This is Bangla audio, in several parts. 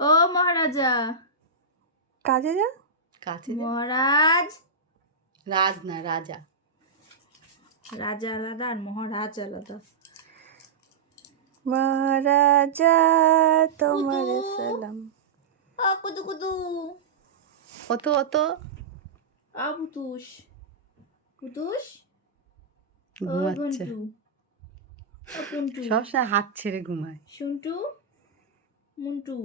ও মহারাজা। কাজে যা। কাছে যা। মহারাজ। রাজ না রাজা। রাজা আলাদা আর মহারাজ আলাদা। মহারাজা তোমার। সালাম। কুতু কুতু অত অত। আ বুতুস ও ঘুমাচ্ছে ঘন্টু। ও কুন্টু সবসময় হাত ছেড়ে ঘুমায়। শুন্টু? মুন্টু?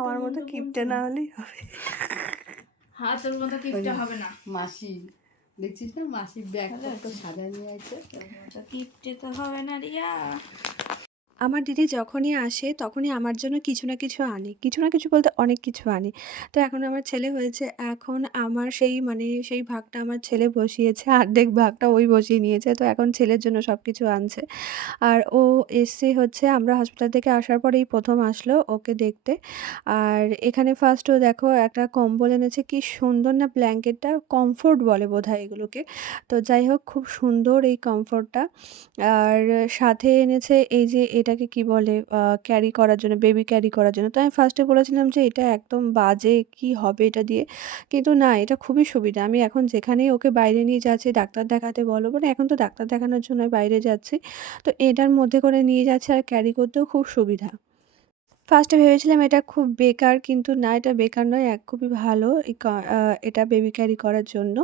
আমার মতো কিপটে না হলেই হবে। হ্যাঁ তোর মতো কিপটে হবে না। মাসি দেখছিস না? মাসির ব্যাগটা কত সাদা নিয়ে আছে কিপটে তো হবে না রিয়া। আমার দিদি যখনই আসে, তখনই আমার জন্য কিছু না কিছু আনে। কিছু না কিছু বলতে অনেক কিছু আনে। তো এখন আমার ছেলে হয়েছে, এখন আমার সেই মানে সেই ভাগটা আমার ছেলে বসিয়েছে অর্ধেক ভাগটা ওই বসিয়ে নিয়েছে। তো এখন ছেলের জন্য সব কিছু আনছে। আর ও এসছে হচ্ছে, আমরা হসপিটাল থেকে আসার পরেই প্রথম আসলো ওকে দেখতে। আর এখানে ফার্স্ট ও দেখো একটা কম্বল এনেছে, কি সুন্দর না ব্ল্যাঙ্কেটটা কমফোর্ট বলে বোধ হয় এগুলোকে। তো যাই হোক, খুব সুন্দর এই কমফোর্টটা আর সাথে এনেছে এই যে এটাকে কি বলে ক্যারি করার জন্য বেবি ক্যারি করার জন্য। তো আমি ফার্স্টে বলেছিলাম যে এটা একদম বাজে কি হবে এটা দিয়ে। কিন্তু না, এটা খুবই সুবিধা। আমি এখন যেখানেই ওকে বাইরে নিয়ে যাচ্ছি, ডাক্তার দেখাতে বলো মানে এখন তো ডাক্তার দেখানোর জন্য বাইরে যাচ্ছি। তো এটার মধ্যে করে নিয়ে যাচ্ছে আর ক্যারি করতেও খুব সুবিধা। ফার্স্টে ভেবেছিলাম এটা খুব বেকার কিন্তু না, এটা বেকার নয়, এক খুবই ভালো এটা বেবি ক্যারি করার জন্য।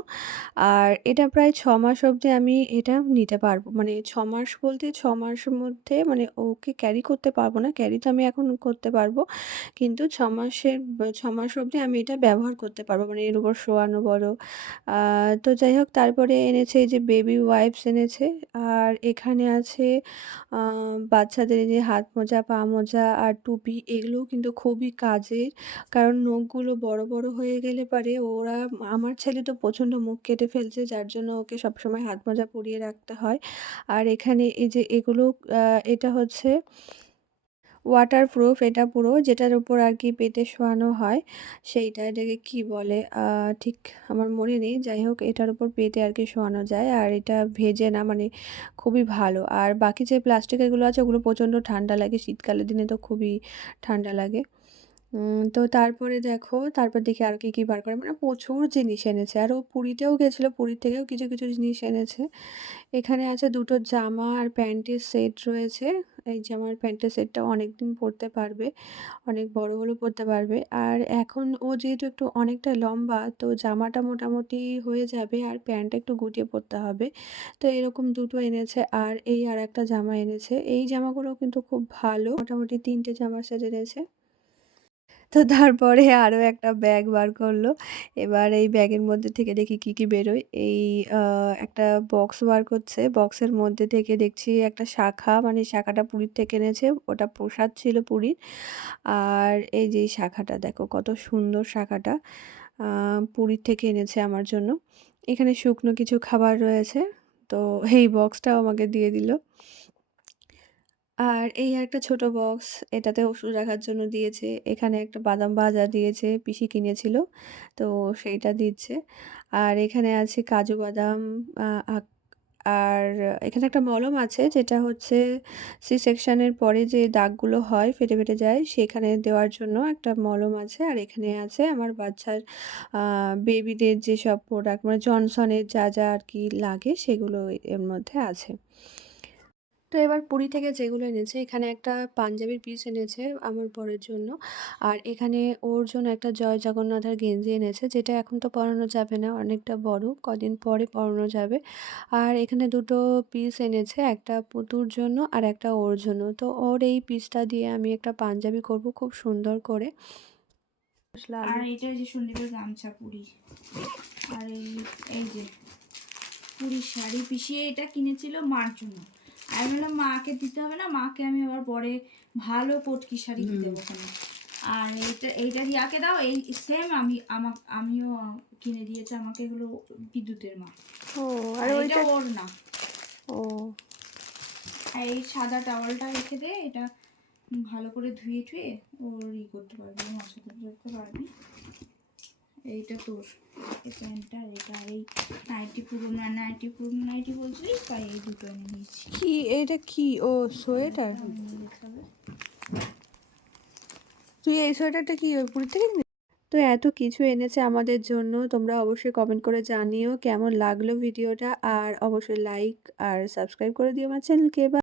আর এটা প্রায় ছ মাস অবধি আমি এটা নিতে পারব মানে ছ মাস বলতে ছ মাসের মধ্যে মানে ওকে ক্যারি করতে পারব না ক্যারি তো আমি এখন করতে পারব। কিন্তু ছ মাসের, ছ মাস অবধি আমি এটা ব্যবহার করতে পারব মানে এর উপর শোয়ানো বড়। তো যাই হোক, তারপরে এনেছে এই যে বেবি ওয়াইপস এনেছে, আর এখানে আছে বাচ্চাদের যে হাত মোজা, পা মোজা, আর টুপি। এগুলোও কিন্তু খুবই কাজের। কারণ নখগুলো বড় বড় হয়ে গেলে পারে, ওরা, আমার ছেলে তো প্রচণ্ড মুখ কেটে ফেলছে, যার জন্য ওকে সবসময় হাত মোজা পরিয়ে রাখতে হয়। আর এখানে এই যে এগুলো এটা হচ্ছে ওয়াটারপ্রুফ এটা পুরো যেটার উপর আর কি পেতে শোয়ানো হয়, সেইটা এটাকে কি বলে ঠিক আমার মনে নেই, যাই হোক এটার উপর পেতে আর কি শোয়ানো যায়, আর এটা ভেজে না মানে খুবই ভালো, আর বাকি যে প্লাস্টিকেরগুলো আছে ওগুলো প্রচণ্ড ঠান্ডা লাগে, শীতকালের দিনে তো খুবই ঠান্ডা লাগে। তো তারপরে দেখো, তারপর দেখি আর কি কি বার করে। মানে প্রচুর জিনিস এনেছে। আর ও পুরীতেও গেছিল, পুরীর থেকেও কিছু কিছু জিনিস এনেছে। এখানে আছে দুটো জামা আর প্যান্টের সেট রয়েছে। এই জামার প্যান্টের সেটটা অনেক দিন পরতে পারবে, অনেক বড় হলেও পরতে পারবে। আর এখন ও যেহেতু একটু অনেকটা লম্বা, তো জামাটা মোটামুটি হয়ে যাবে আর প্যান্টটা একটু গুটিয়ে পরতে হবে। তো এরকম দুটো এনেছে আর এই আর একটা জামা এনেছে। এই জামাগুলো কিন্তু খুব ভালো। মোটামুটি তিনটে জামার সেট এনেছে। তো তারপরে আরও একটা ব্যাগ বার করল। এবার এই ব্যাগের মধ্যে থেকে দেখি কি কি বেরোয়। এই একটা বক্স বার করছে। বক্সের মধ্যে থেকে দেখছি একটা শাখা মানে শাখাটা পুরীর থেকে এনেছে। ওটা প্রসাদ ছিল পুরীর। আর এই যে শাখাটা, দেখো কত সুন্দর শাখাটা পুরীর থেকে এনেছে আমার জন্য। এখানে শুকনো কিছু খাবার রয়েছে। তো এই বক্সটাও আমাকে দিয়ে দিল। আর এই একটা ছোট বক্স এটাতে ওষুধ রাখার জন্য দিয়েছে। এখানে একটা বাদাম ভাজা দিয়েছে, পিসি কিনেছিল, তো সেইটা দিচ্ছে। আর এখানে আছে কাজু বাদাম আর এখানে একটা মলম আছে যেটা হচ্ছে সি সেকশনের পরে যে দাগগুলো হয়, ফেটে ফেটে যায়, সেখানে দেওয়ার জন্য একটা মলম আছে। আর এখানে আছে আমার বাচ্চার বেবিদের যেসব প্রোডাক্ট মানে জনসনের যা যা আর কি লাগে সেগুলো এর মধ্যে আছে। তো এবার পুরী থেকে যেগুলো এনেছে, এখানে একটা পাঞ্জাবির পিস এনেছে আমার বরের জন্য। আর এখানে ওর জন্য একটা জয় জগন্নাথের গেঞ্জি এনেছে, যেটা এখন তো পরানো যাবে না, অনেকটা বড়, কদিন পরে পরানো যাবে। আর এখানে দুটো পিস এনেছে, একটা পুতুর জন্য আর একটা ওর জন্য। তো ওর এই পিসটা দিয়ে আমি একটা পাঞ্জাবি করব খুব সুন্দর করে। আর এটা যে গামছা পুরি। আর এই যে পুরীর শাড়ি পিছিয়ে এটা কিনেছিল মার জন্য। আমি বললাম মাকে দিতে হবে না মাকে আমি আবার পরে ভালো কটকি শাড়ি দেবো ওখানে আর এইটা এইটা রিয়াকে দাও এই সেম আমি আমাকে আমিও কিনে দিয়েছে আমাকে এগুলো বিদ্যুতের মা ও আর ওইটা ওর না। ও। এই সাদা টাওয়ালটা রেখে দে এটা ভালো করে ধুয়ে টুয়ে ওর ই করতে পারবি মশা করতে পারবি। এইটা তোর এই প্যান্টটা এটা এই নাইটি পুরোনো নাইটি পুরোনো নাইটি বলছিলিস তাই এই দুটো এনে নিয়েছি কি এটা কি? ও সোয়েটার। তুই এই সোয়েটারটা কি ওই পুরী থেকে তো এত কিছু এনেছে আমাদের জন্য তোমরা অবশ্যই কমেন্ট করে জানিও কেমন লাগল ভিডিওটা আর অবশ্যই লাইক আর সাবস্ক্রাইব করে দিও আমার চ্যানেলকে বা